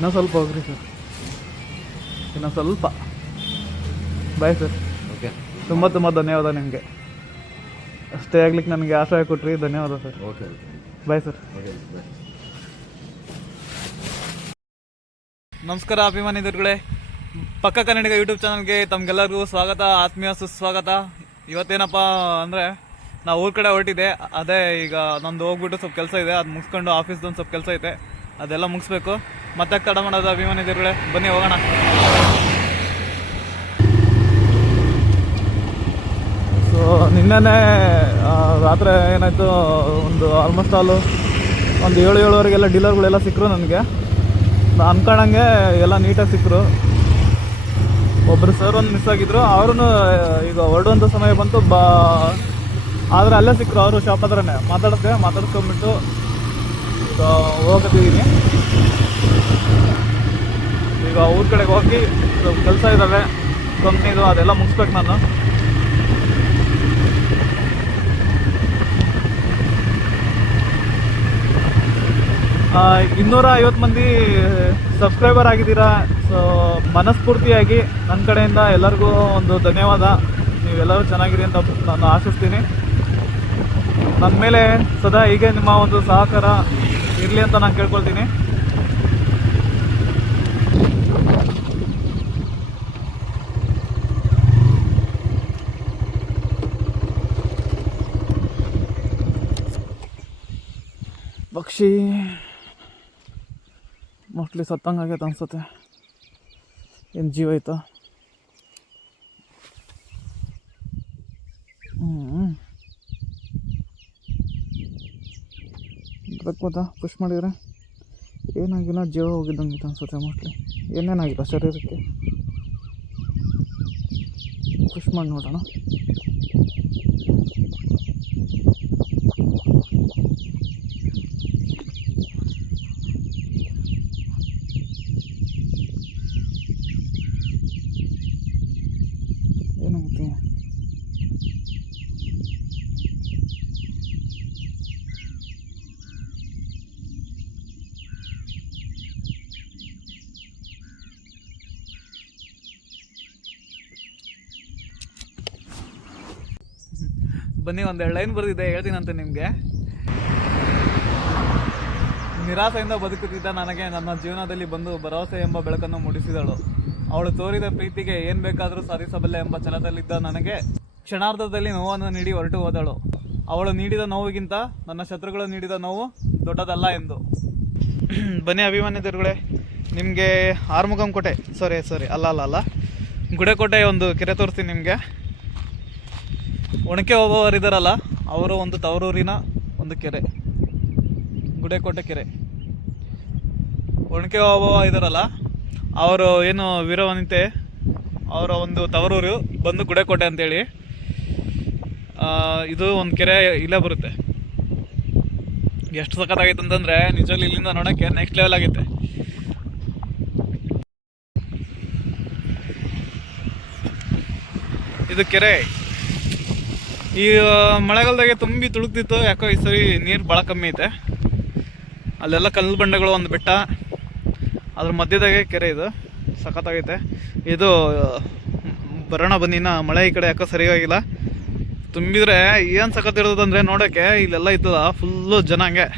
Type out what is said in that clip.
ಇನ್ನೂ ಸ್ವಲ್ಪ ಹೋಗ್ರಿ ಸರ್, ಇನ್ನೂ ಸ್ವಲ್ಪ. ಬಾಯ್ ಸರ್. ಓಕೆ, ತುಂಬ ತುಂಬ ಧನ್ಯವಾದ ನಿಮಗೆ. ಅಷ್ಟೇ ಆಗ್ಲಿಕ್ಕೆ ನನಗೆ ಆಶ್ರಯ ಕೊಟ್ರಿ, ಧನ್ಯವಾದ sir. Okay, bye sir. Okay, bye. ನಮಸ್ಕಾರ ಅಭಿಮಾನಿಗಳೇ, ಪಕ್ಕ ಕನ್ನಡಿಗ ಯೂಟ್ಯೂಬ್ ಚಾನಲ್ಗೆ ತಮಗೆಲ್ಲರಿಗೂ ಸ್ವಾಗತ, ಆತ್ಮೀಯ ಸುಸ್ವಾಗತ. ಇವತ್ತೇನಪ್ಪ ಅಂದರೆ ನಾವು ಊರ ಕಡೆ ಹೊರಟಿದೆ. ಅದೇ ಈಗ ನಂದು ಹೋಗ್ಬಿಟ್ಟು ಸ್ವಲ್ಪ ಕೆಲಸ ಇದೆ, ಅದು ಮುಗಿಸ್ಕೊಂಡು ಆಫೀಸ್ದೊಂದು ಸ್ವಲ್ಪ ಕೆಲಸ ಐತೆ, ಅದೆಲ್ಲ ಮುಗಿಸ್ಬೇಕು. ಮತ್ತೆ ತಡ ಮಾಡೋದು ಅಭಿಮಾನಿಗಳೇ, ಬನ್ನಿ ಹೋಗೋಣ. ಸೊ ನಿನ್ನೆ ರಾತ್ರಿ ಏನಾಯಿತು, ಒಂದು ಆಲ್ಮೋಸ್ಟ್ ಆಲು ಒಂದು 7-7:30 ಡೀಲರ್ಗಳೆಲ್ಲ ಸಿಕ್ಕರು ನನಗೆ. ಅನ್ಕೊಂಡಂಗೆ ಎಲ್ಲ ನೀಟಾಗಿ ಸಿಕ್ಕರು. ಒಬ್ಬರು ಸರ್ ಒಂದು ಮಿಸ್ ಆಗಿದ್ರು, ಅವರು ಈಗ ಹೊರಡುವಂಥ ಸಮಯ ಬಂತು. ಆದರೆ ಅಲ್ಲೇ ಸಿಕ್ಕರು, ಅವರು ಶಾಪ್ ಹತ್ರನೇ ಮಾತಾಡ್ಸ್ಕೊಂಡ್ಬಿಟ್ಟು ಈಗ ಹೋಗ್ತಿದ್ದೀನಿ. ಈಗ ಊರ ಕಡೆಗೆ ಹೋಗಿ ಸ್ವಲ್ಪ ಕೆಲಸ ಇದ್ದಾವೆ ಕಂಪ್ನಿದು, ಅದೆಲ್ಲ ಮುಗಿಸ್ಬೇಕು ನಾನು. ಇನ್ನೂರ 50 ಮಂದಿ ಸಬ್ಸ್ಕ್ರೈಬರ್ ಆಗಿದ್ದೀರಾ. ಸೊ ಮನಸ್ಫೂರ್ತಿಯಾಗಿ ನನ್ನ ಕಡೆಯಿಂದ ಎಲ್ಲರಿಗೂ ಒಂದು ಧನ್ಯವಾದ. ನೀವೆಲ್ಲರೂ ಚೆನ್ನಾಗಿರಿ ಅಂತ ನಾನು ಆಶಿಸ್ತೀನಿ. ನನ್ನ ಮೇಲೆ ಸದಾ ಹೀಗೆ ನಿಮ್ಮ ಒಂದು ಸಹಕಾರ ಇರಲಿ ಅಂತ ನಾನು ಕೇಳ್ಕೊಳ್ತೀನಿ. ಪಕ್ಷಿ ಮೋಸ್ಟ್ಲಿ ಸತ್ತಂಗೆ ಆಗೈತೆ ಅನ್ಸುತ್ತೆ. ಏನು ಜೀವ ಐತಾ? ಗೊತ್ತಾ, ಪುಷ್ ಮಾಡಿದರೆ ಏನಾಗಿಲ್ಲ, ಜೀವ ಹೋಗಿದ್ದಂಗೆ ಐತೆ ಅನ್ಸುತ್ತೆ. ಮೋಸ್ಟ್ಲಿ ಏನೇನಾಗಿಲ್ಲ ಶರೀರಕ್ಕೆ. ಪುಷ್ ಮಾಡಿ ನೋಡೋಣ. ಏನಾಗುತ್ತೆ? ಬನ್ನಿ, ಒಂದೆರಡು ಲೈನ್ ಬರೆದಿದ್ದೆ, ಹೇಳ್ತೀನಂತೆ ನಿಮಗೆ. ನಿರಾಸೆಯಿಂದ ಬದುಕುತ್ತಿದ್ದ ನನಗೆ ನನ್ನ ಜೀವನದಲ್ಲಿ ಬಂದು ಭರವಸೆ ಎಂಬ ಬೆಳಕನ್ನು ಮೂಡಿಸಿದಳು. ಅವಳು ತೋರಿದ ಪ್ರೀತಿಗೆ ಏನು ಬೇಕಾದರೂ ಸಾಧಿಸಬಲ್ಲೆ ಎಂಬ ಛಲದಲ್ಲಿದ್ದ ನನಗೆ ಕ್ಷಣಾರ್ಧದಲ್ಲಿ ನೋವನ್ನು ನೀಡಿ ಹೊರಟು ಹೋದಳು. ಅವಳು ನೀಡಿದ ನೋವಿಗಿಂತ ನನ್ನ ಶತ್ರುಗಳು ನೀಡಿದ ನೋವು ದೊಡ್ಡದಲ್ಲ ಎಂದು. ಬನ್ನಿ ಅಭಿಮಾನಿದರುಗಳೇ, ನಿಮಗೆ ಆರ್ಮುಗಂ ಕೋಟೆ ಅಲ್ಲ ಗುಡೆಕೋಟೆ ಒಂದು ಕೆರೆ ತೋರಿಸ್ತೀನಿ ನಿಮಗೆ. ಒಣಕೆ ಹೋಗುವವರಿದ್ದಾರಲ್ಲ, ಅವರು ಒಂದು ತವರೂರಿನ ಒಂದು ಕೆರೆ, ಗುಡೆಕೋಟೆ ಕೆರೆ. ಒಣಕೆ ಹೋಗುವ ಇದ್ದಾರಲ್ಲ, ಅವರು ಏನು ವೀರವನಿತೆ, ಅವರ ಒಂದು ತವರೂರು ಬಂದು ಗುಡೆಕೋಟೆ ಅಂತೇಳಿ. ಇದು ಒಂದು ಕೆರೆ ಇಲ್ಲೇ ಬರುತ್ತೆ. ಎಷ್ಟು ಸಖತ್ತಾಗೈತೆ ಅಂತಂದರೆ ನಿಜವಾಗ್ಲೂ ಇಲ್ಲಿಂದ ನೋಡೋಕ್ಕೆ ನೆಕ್ಸ್ಟ್ ಲೆವೆಲ್ ಆಗೈತೆ. ಇದು ಕೆರೆ ಈ ಮಳೆಗಾಲದಾಗೆ ತುಂಬಿ ತುಳುಕ್ತಿತ್ತು. ಯಾಕೋ ಈ ಸರಿ ನೀರು ಭಾಳ ಕಮ್ಮಿ ಐತೆ. ಅಲ್ಲೆಲ್ಲ ಕಲ್ಲು ಬಂಡೆಗಳು, ಒಂದು ಬೆಟ್ಟ, ಅದ್ರ ಮಧ್ಯದಾಗೆ ಕೆರೆ. ಇದು ಸಖತ್ತಾಗೈತೆ. ಇದು ಬರೋಣ ಬನ್ನಿನ ಮಳೆ ಈ ಕಡೆ ಯಾಕೋ ಸರಿಯಾಗಿಲ್ಲ. ತುಂಬಿದ್ರೆ ಏನು ಸಖತ್ತಿರೋದಂದರೆ ನೋಡೋಕ್ಕೆ ಇಲ್ಲೆಲ್ಲ ಇತ್ತದ ಫುಲ್ಲು ಜನ ಹಂಗೆ